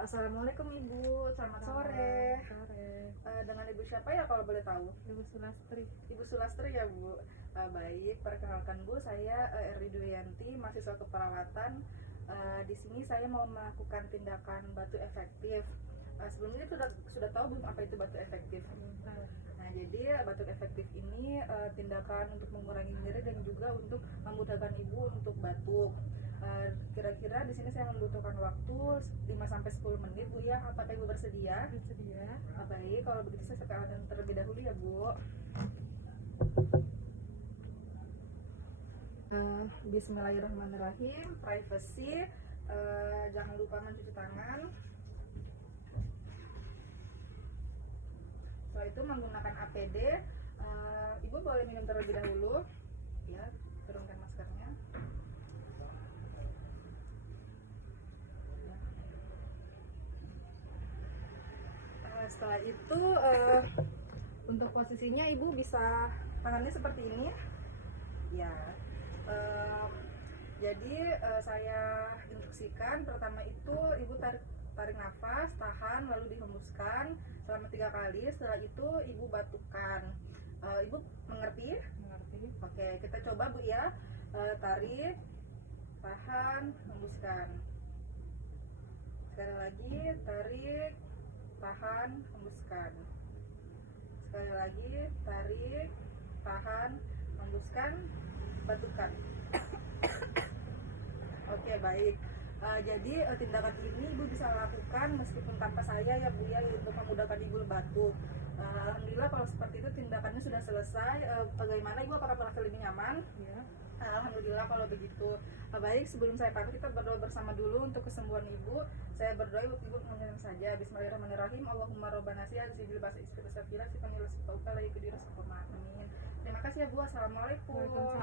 Assalamualaikum Ibu, selamat sore. Dengan Ibu siapa ya kalau boleh tahu? Ibu Sulastri. Ibu Sulastri ya Bu. Baik, perkenalkan Bu, saya Erli Duyanti, mahasiswa keperawatan. Di sini saya mau melakukan tindakan batu efektif. Sebelumnya sudah tahu belum apa itu batu efektif? Nah, jadi batu efektif ini tindakan untuk mengurangi nyeri dan juga untuk memudahkan Ibu untuk batuk. Kira-kira di sini saya membutuhkan waktu 5-10 menit Bu ya. Apakah Ibu bersedia? Bersedia. Baik, kalau begitu saya sekarang terlebih dahulu ya Bu. Bismillahirrahmanirrahim. Privacy, jangan lupa mencuci tangan. Setelah itu menggunakan APD. Ibu boleh minum terlebih dahulu ya, turunkan maskernya. Setelah itu untuk posisinya Ibu bisa tangannya seperti ini ya. Jadi saya instruksikan pertama itu Ibu tarik nafas, tahan, lalu dihembuskan selama 3 kali. Setelah itu Ibu batukkan. Ibu mengerti? Mengerti. Oke, kita coba Bu ya. Tarik, tahan, hembuskan. Sekali lagi, tarik, tahan, hembuskan. Sekali lagi, tarik, tahan, hembuskan, batukkan. Oke, baik. Jadi tindakan ini Ibu bisa lakukan meskipun tanpa saya ya Bu ya, untuk memudahkan Ibu batuk. Alhamdulillah kalau seperti itu tindakannya sudah selesai. Bagaimana Ibu, apakah merasa lebih nyaman? Ya. Alhamdulillah kalau begitu. Baik, sebelum saya pamit kita berdoa bersama dulu untuk kesembuhan Ibu. Saya berdoa Ibu mengingat saja. Bismillahirrahmanirrahim. Allahumma rabbana si'azibil basa isfir sabila sifanil sifauka la yuqdiru. Amin. Terima kasih ya Bu. Assalamualaikum. Waalaikumsalam.